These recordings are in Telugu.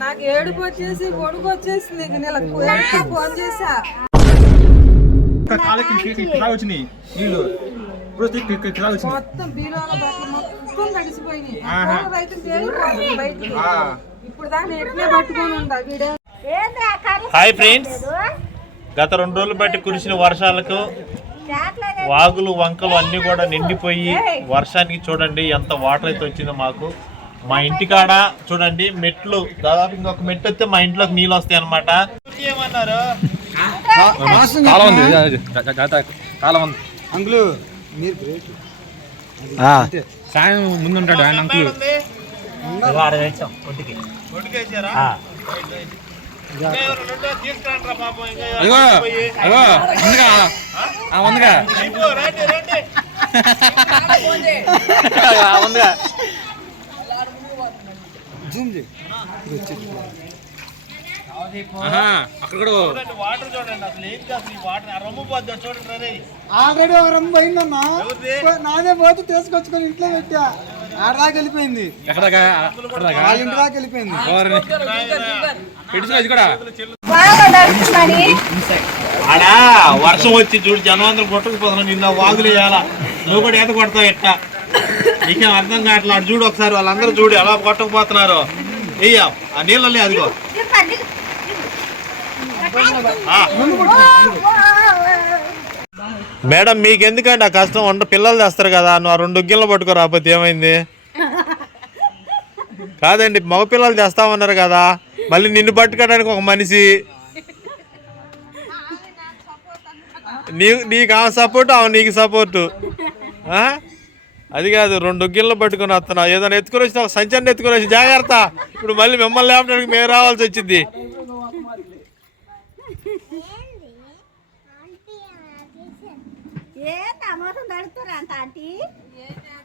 నాకు ఏడుపు వచ్చేసి పొడుగు వచ్చేసింది. ఫోన్ చేసా మొత్తం బీరోల బట్టలు మొత్తం తడిసిపోయినాయి. ఇప్పుడు దాన్ని ఎట్లే పట్టుకొని ఉందా వీడే. హాయ్ ఫ్రెండ్స్, గత 2 రోజులు బట్టి కురిసిన వర్షాలకు వాగులు వంకలు అన్నీ కూడా నిండిపోయి వర్షానికి చూడండి ఎంత వాటర్ అయితే వచ్చిందో మాకు. మా ఇంటికాడ చూడండి మెట్లు దాదాపు ఇంకొక మెట్టు వస్తే మా ఇంట్లోకి నీళ్ళు వస్తాయి అనమాట. ఏమన్నారు అంకులు సాయం ముందుంటాడు ఆయన అంకులు. ఆల్రెడీ ఒక రొమ్ము పోయిందన్నా, నాదే పోతే తీసుకొచ్చుకొని ఇంట్లో పెట్టా. ఆడదాకా వెళ్ళిపోయింది, వాళ్ళ ఇంటి దాకా వెళ్ళిపోయింది. ఆడా వర్షం వచ్చి చూడు జనవంతులు కొట్టుకుపోతున్నావు. నిన్న వాగులు వేయాలా, నువ్వు కూడా ఈత కొడతావు ఎట్టా నీకేం అర్థం కావట్లా. అటు చూడు ఒకసారి, వాళ్ళందరూ చూడు ఎలా కొట్టకపోతున్నారు. వెయ్యా ఆ నీళ్ళని అదిగో. మేడం మీకెందుకండి ఆ కష్టం? పిల్లలు తెస్తారు కదా, నువ్వు ఆ 2 గిన్నెలు పట్టుకో రాకపోతే ఏమైంది? కాదండి, మగపిల్లలు తెస్తామన్నారు కదా, మళ్ళీ నిన్ను పట్టుకోవడానికి ఒక మనిషి. నీకు ఆమె సపోర్టు, ఆమె నీకు సపోర్టు. అది కాదు, 2 గిన్నెలు పట్టుకొని వస్తున్నావు. ఏదైనా ఎత్తుకొని వచ్చినా ఒక సంచాన్ని ఎత్తుకొని వచ్చి జాగ్రత్త. ఇప్పుడు మళ్ళీ మిమ్మల్ని లేపడానికి మేము రావాల్సి వచ్చింది.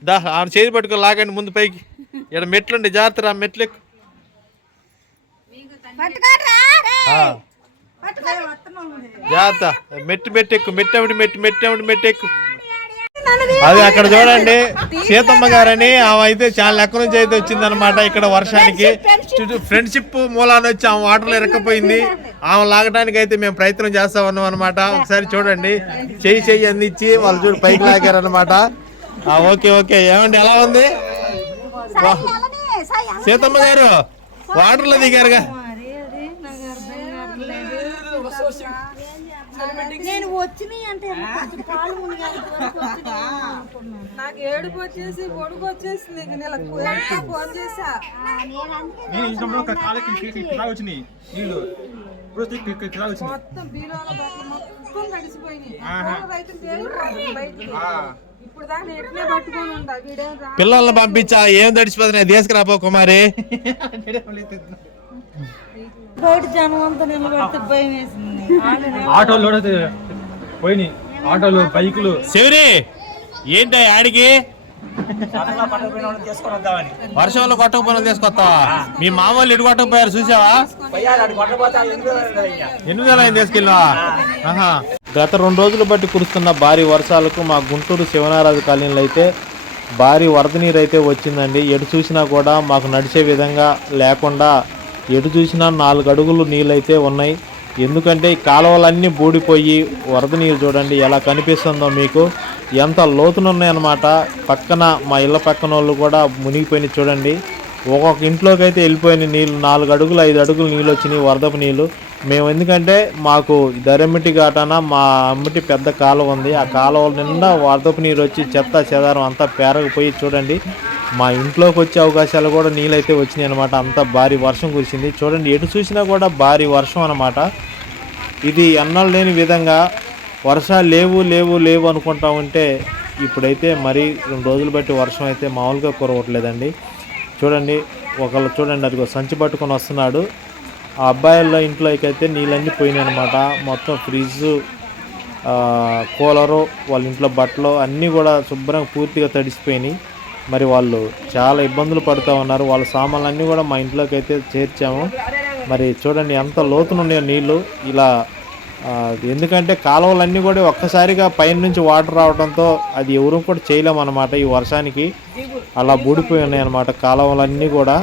దా ఆమె చేతి పట్టుకొని లాగండి ముందు పైకి. ఇక్కడ మెట్లుండి జాగ్రత్త, రా మెట్లు ఎక్కు. జాగ్రత్త, మెట్టు ఎక్కు, మెట్టు ఎక్కు. అది అక్కడ చూడండి సీతమ్మ గారని ఆమె అయితే చాలా ఎక్కడి నుంచి అయితే వచ్చిందనమాట. ఇక్కడ వర్షానికి ఫ్రెండ్షిప్ మూలాన్ని వచ్చి ఆమె వాటర్లో ఇరక్కపోయింది. ఆమె లాగడానికి అయితే మేము ప్రయత్నం చేస్తా ఉన్నాం అనమాట. ఒకసారి చూడండి, చెయ్యి అందించి వాళ్ళు చూడు పైకి లాగారనమాట. ఓకే ఏమండి, ఎలా ఉంది సీతమ్మ గారు? వాటర్లో దిగారుగా. నాకు ఏడుపు వచ్చేసి పొడుగు వచ్చేసింది. ఫోన్ చేసా మొత్తం బీరోల బట్టలు మొత్తం తడిసిపోయినాయి. ఇప్పుడు దాన్ని ఎట్లే పట్టుకొని ఉందా వీడే. పిల్లల్ని పంపించా, ఏం తడిసిపోతున్నాయి తీసుకురాపో కుమారి. ఆటోలు పోయినాయి, ఆటోలు బైకులు. శివరి ఏంటి ఆడికి వర్షంలో కొట్టకపోయినా తీసుకొస్తావా? మీ మామూలు ఇటు కొట్టకపోయారు చూసావా? 8,000 అయింది తీసుకెళ్ళావా? గత 2 రోజులు బట్టి కురుస్తున్న భారీ వర్షాలకు మా గుంటూరు శివనారాజు కాలనీలో అయితే భారీ వరద నీరు అయితే వచ్చిందండి. ఎటు చూసినా కూడా మాకు నడిచే విధంగా లేకుండా ఎటు చూసినా 4 అడుగులు నీళ్ళు అయితే ఉన్నాయి. ఎందుకంటే ఈ కాలువలన్నీ బూడిపోయి వరద నీరు చూడండి ఎలా కనిపిస్తుందో మీకు, ఎంత లోతునున్నాయన్నమాట. పక్కన మా ఇళ్ళ పక్కన వాళ్ళు కూడా మునిగిపోయినాయి చూడండి. ఒక్కొక్క ఇంట్లోకి అయితే వెళ్ళిపోయిన నీళ్ళు 4 అడుగులు 5 అడుగులు నీళ్ళు వచ్చినాయి, వరదపు నీళ్ళు. మేము ఎందుకంటే మాకు దరెమ్మిటి ఘాటాన మా అమ్మటి పెద్ద కాలువ ఉంది, ఆ కాలువ నిండా వరదపు నీరు వచ్చి చెత్త చెదారం అంతా పేరకపోయి చూడండి మా ఇంట్లోకి వచ్చే అవకాశాలు కూడా నీళ్ళైతే వచ్చినాయి అనమాట. అంత భారీ వర్షం కురిసింది చూడండి, ఎటు చూసినా కూడా భారీ వర్షం అనమాట. ఇది ఎన్నడూ లేని విధంగా వర్షాలు లేవు అనుకుంటా ఉంటే ఇప్పుడైతే మరీ 2 రోజులు బట్టి వర్షం అయితే మామూలుగా కురవట్లేదండి. చూడండి ఒకళ్ళు చూడండి అదిగో సంచి పట్టుకొని వస్తున్నాడు. ఆ అబ్బాయిల ఇంట్లోకి అయితే నీళ్ళన్నీ పోయినాయి అనమాట. మొత్తం ఫ్రిడ్జ్, కూలరు, వాళ్ళ ఇంట్లో బట్టలు అన్నీ కూడా శుభ్రంగా పూర్తిగా తడిసిపోయినాయి. మరి వాళ్ళు చాలా ఇబ్బందులు పడుతూ ఉన్నారు. వాళ్ళ సామాన్లన్నీ కూడా మా ఇంట్లోకి అయితే చేర్చాము. మరి చూడండి ఎంత లోతునున్నాయో నీళ్ళు. ఇలా ఎందుకంటే కాలువలన్నీ కూడా ఒక్కసారిగా పైన నుంచి వాటర్ రావడంతో అది ఎవరు కూడా చేయలేమన్నమాట. ఈ వర్షానికి అలా బూడిపోయి ఉన్నాయి అన్నమాట కాలువలన్నీ కూడా.